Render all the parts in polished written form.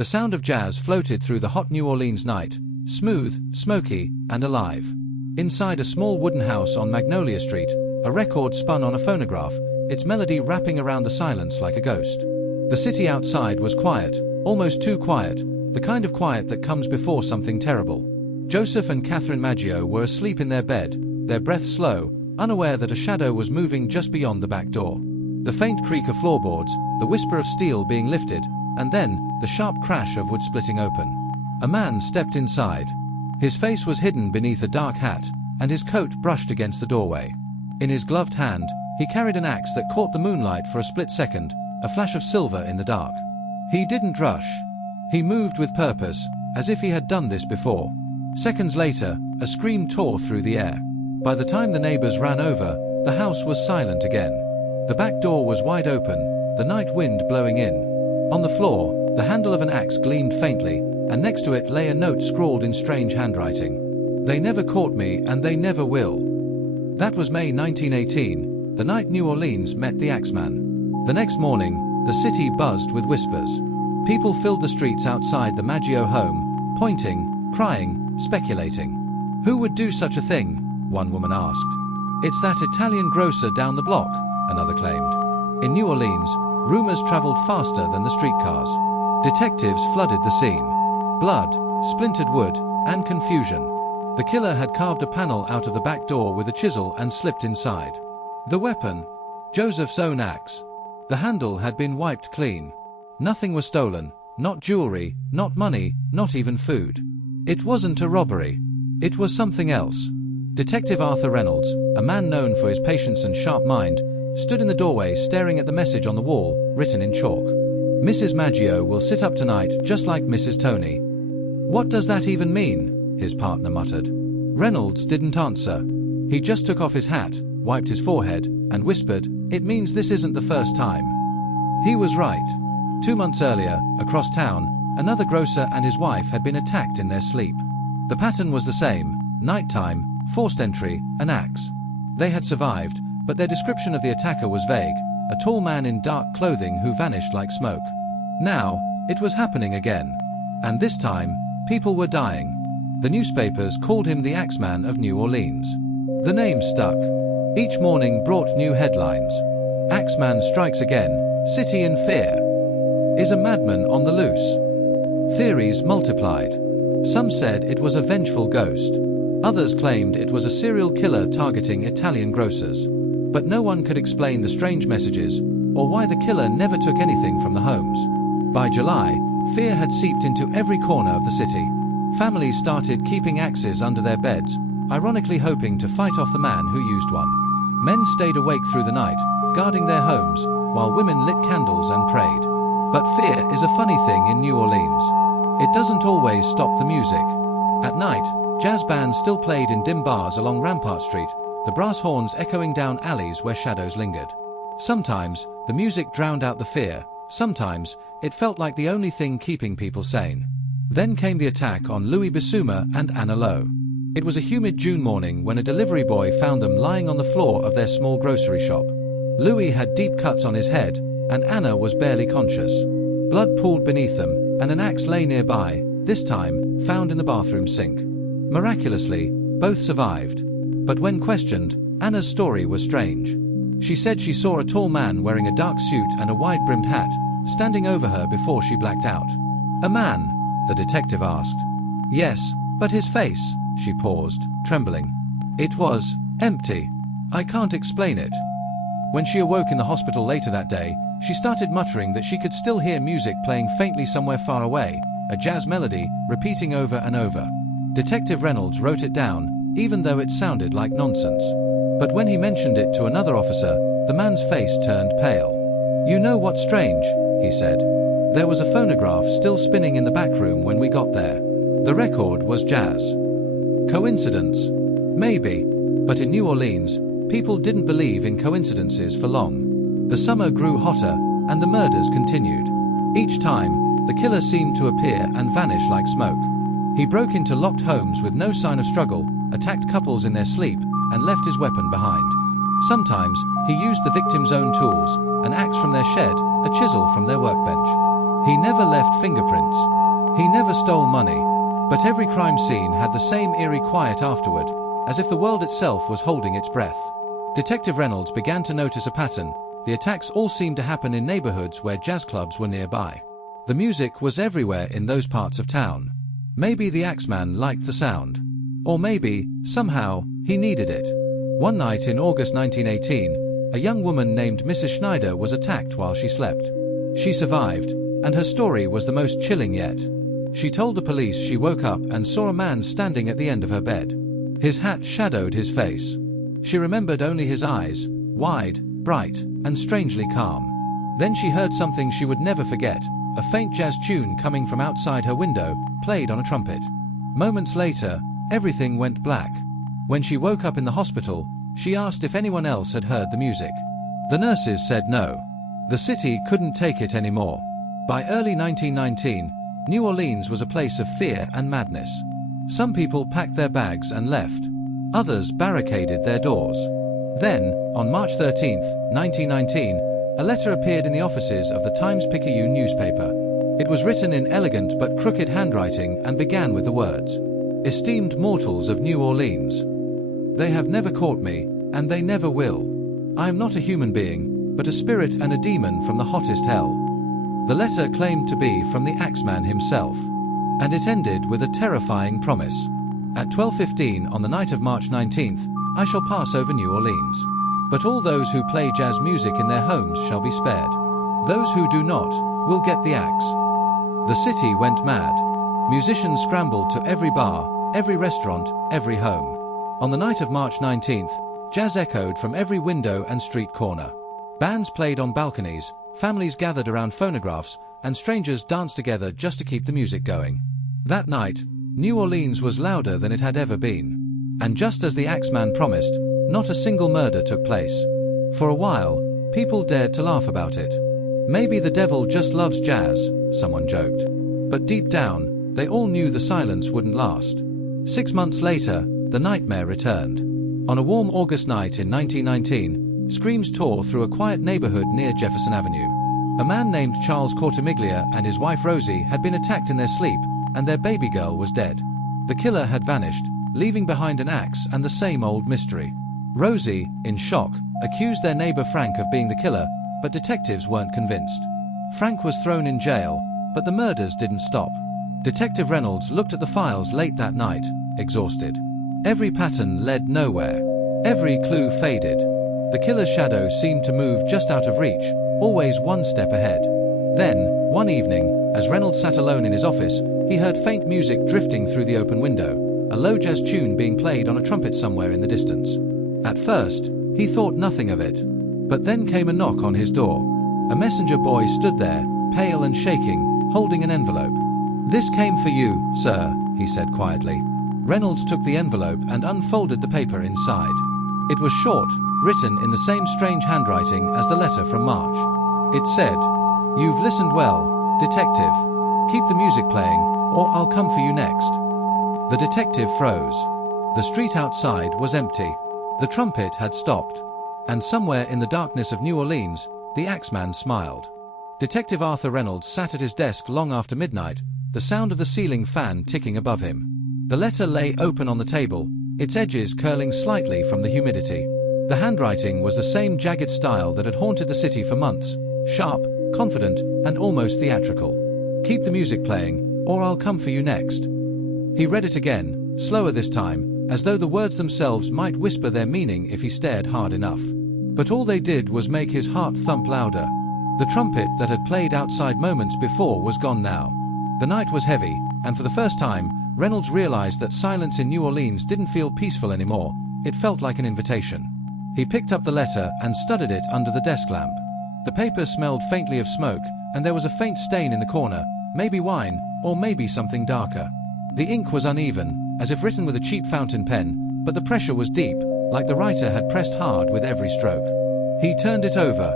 The sound of jazz floated through the hot New Orleans night, smooth, smoky, and alive. Inside a small wooden house on Magnolia Street, a record spun on a phonograph, its melody wrapping around the silence like a ghost. The city outside was quiet, almost too quiet, the kind of quiet that comes before something terrible. Joseph and Catherine Maggio were asleep in their bed, their breath slow, unaware that a shadow was moving just beyond the back door. The faint creak of floorboards, the whisper of steel being lifted, and then, the sharp crash of wood splitting open. A man stepped inside. His face was hidden beneath a dark hat, and his coat brushed against the doorway. In his gloved hand, he carried an axe that caught the moonlight for a split second, a flash of silver in the dark. He didn't rush. He moved with purpose, as if he had done this before. Seconds later, a scream tore through the air. By the time the neighbors ran over, the house was silent again. The back door was wide open, the night wind blowing in. On the floor, the handle of an axe gleamed faintly, and next to it lay a note scrawled in strange handwriting. "They never caught me and they never will." That was May 1918, the night New Orleans met the Axeman. The next morning, the city buzzed with whispers. People filled the streets outside the Maggio home, pointing, crying, speculating. "Who would do such a thing?" one woman asked. "It's that Italian grocer down the block," another claimed. In New Orleans, rumors traveled faster than the streetcars. Detectives flooded the scene. Blood, splintered wood, and confusion. The killer had carved a panel out of the back door with a chisel and slipped inside. The weapon? Joseph's own axe. The handle had been wiped clean. Nothing was stolen, not jewelry, not money, not even food. It wasn't a robbery. It was something else. Detective Arthur Reynolds, a man known for his patience and sharp mind, stood in the doorway staring at the message on the wall, written in chalk. "Mrs. Maggio will sit up tonight just like Mrs. Tony." "What does that even mean?" his partner muttered. Reynolds didn't answer. He just took off his hat, wiped his forehead, and whispered, "It means this isn't the first time." He was right. 2 months earlier, across town, another grocer and his wife had been attacked in their sleep. The pattern was the same: nighttime, forced entry, an axe. They had survived, but their description of the attacker was vague: a tall man in dark clothing who vanished like smoke. Now, it was happening again. And this time, people were dying. The newspapers called him the Axeman of New Orleans. The name stuck. Each morning brought new headlines. "Axeman strikes again, city in fear." "Is a madman on the loose?" Theories multiplied. Some said it was a vengeful ghost. Others claimed it was a serial killer targeting Italian grocers. But no one could explain the strange messages, or why the killer never took anything from the homes. By July, fear had seeped into every corner of the city. Families started keeping axes under their beds, ironically hoping to fight off the man who used one. Men stayed awake through the night, guarding their homes, while women lit candles and prayed. But fear is a funny thing in New Orleans. It doesn't always stop the music. At night, jazz bands still played in dim bars along Rampart Street, the brass horns echoing down alleys where shadows lingered. Sometimes, the music drowned out the fear. Sometimes, it felt like the only thing keeping people sane. Then came the attack on Louis Bissouma and Anna Lowe. It was a humid June morning when a delivery boy found them lying on the floor of their small grocery shop. Louis had deep cuts on his head, and Anna was barely conscious. Blood pooled beneath them, and an axe lay nearby, this time, found in the bathroom sink. Miraculously, both survived. But when questioned, Anna's story was strange. She said she saw a tall man wearing a dark suit and a wide-brimmed hat, standing over her before she blacked out. "A man?" the detective asked. "Yes, but his face," she paused, trembling. "It was empty. I can't explain it." When she awoke in the hospital later that day, she started muttering that she could still hear music playing faintly somewhere far away, a jazz melody, repeating over and over. Detective Reynolds wrote it down, even though it sounded like nonsense. But when he mentioned it to another officer, the man's face turned pale. "You know what's strange?" he said. "There was a phonograph still spinning in the back room when we got there. The record was jazz." Coincidence? Maybe. But in New Orleans, people didn't believe in coincidences for long. The summer grew hotter, and the murders continued. Each time, the killer seemed to appear and vanish like smoke. He broke into locked homes with no sign of struggle, attacked couples in their sleep, and left his weapon behind. Sometimes, he used the victim's own tools, an axe from their shed, a chisel from their workbench. He never left fingerprints. He never stole money. But every crime scene had the same eerie quiet afterward, as if the world itself was holding its breath. Detective Reynolds began to notice a pattern. The attacks all seemed to happen in neighborhoods where jazz clubs were nearby. The music was everywhere in those parts of town. Maybe the Axeman liked the sound. Or maybe, somehow, he needed it. One night in August 1918, a young woman named Mrs. Schneider was attacked while she slept. She survived, and her story was the most chilling yet. She told the police she woke up and saw a man standing at the end of her bed. His hat shadowed his face. She remembered only his eyes, wide, bright, and strangely calm. Then she heard something she would never forget, a faint jazz tune coming from outside her window, played on a trumpet. Moments later, everything went black. When she woke up in the hospital, she asked if anyone else had heard the music. The nurses said no. The city couldn't take it anymore. By early 1919, New Orleans was a place of fear and madness. Some people packed their bags and left. Others barricaded their doors. Then, on March 13, 1919, a letter appeared in the offices of the Times-Picayune newspaper. It was written in elegant but crooked handwriting and began with the words, "Esteemed mortals of New Orleans. They have never caught me, and they never will. I am not a human being, but a spirit and a demon from the hottest hell." The letter claimed to be from the Axeman himself. And it ended with a terrifying promise. At 12:15 on the night of March 19th, I shall pass over New Orleans. But all those who play jazz music in their homes shall be spared. Those who do not, will get the axe. The city went mad. Musicians scrambled to every bar, every restaurant, every home. On the night of March 19th, jazz echoed from every window and street corner. Bands played on balconies, families gathered around phonographs, and strangers danced together just to keep the music going. That night, New Orleans was louder than it had ever been. And just as the Axeman promised, not a single murder took place. For a while, people dared to laugh about it. Maybe the devil just loves jazz, someone joked. But deep down, they all knew the silence wouldn't last. 6 months later, the nightmare returned. On a warm August night in 1919, screams tore through a quiet neighborhood near Jefferson Avenue. A man named Charles Cortimiglia and his wife Rosie had been attacked in their sleep, and their baby girl was dead. The killer had vanished, leaving behind an axe and the same old mystery. Rosie, in shock, accused their neighbor Frank of being the killer, but detectives weren't convinced. Frank was thrown in jail, but the murders didn't stop. Detective Reynolds looked at the files late that night, exhausted. Every pattern led nowhere. Every clue faded. The killer's shadow seemed to move just out of reach, always one step ahead. Then, one evening, as Reynolds sat alone in his office, he heard faint music drifting through the open window, a low jazz tune being played on a trumpet somewhere in the distance. At first, he thought nothing of it. But then came a knock on his door. A messenger boy stood there, pale and shaking, holding an envelope. "This came for you, sir," he said quietly. Reynolds took the envelope and unfolded the paper inside. It was short, written in the same strange handwriting as the letter from March. It said, "You've listened well, detective. Keep the music playing, or I'll come for you next." The detective froze. The street outside was empty. The trumpet had stopped. And somewhere in the darkness of New Orleans, the Axeman smiled. Detective Arthur Reynolds sat at his desk long after midnight, the sound of the ceiling fan ticking above him. The letter lay open on the table, its edges curling slightly from the humidity. The handwriting was the same jagged style that had haunted the city for months, sharp, confident, and almost theatrical. "Keep the music playing, or I'll come for you next." He read it again, slower this time, as though the words themselves might whisper their meaning if he stared hard enough. But all they did was make his heart thump louder. The trumpet that had played outside moments before was gone now. The night was heavy, and for the first time, Reynolds realized that silence in New Orleans didn't feel peaceful anymore. It felt like an invitation. He picked up the letter and studied it under the desk lamp. The paper smelled faintly of smoke, and there was a faint stain in the corner, maybe wine, or maybe something darker. The ink was uneven, as if written with a cheap fountain pen, but the pressure was deep, like the writer had pressed hard with every stroke. He turned it over.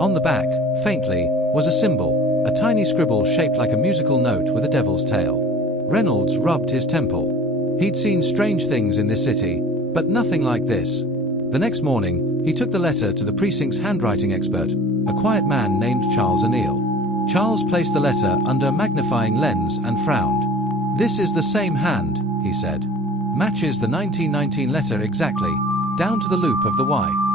On the back, faintly, was a symbol, a tiny scribble shaped like a musical note with a devil's tail. Reynolds rubbed his temple. He'd seen strange things in this city, but nothing like this. The next morning, he took the letter to the precinct's handwriting expert, a quiet man named Charles O'Neill. Charles placed the letter under a magnifying lens and frowned. "This is the same hand," he said. "Matches the 1919 letter exactly, down to the loop of the Y."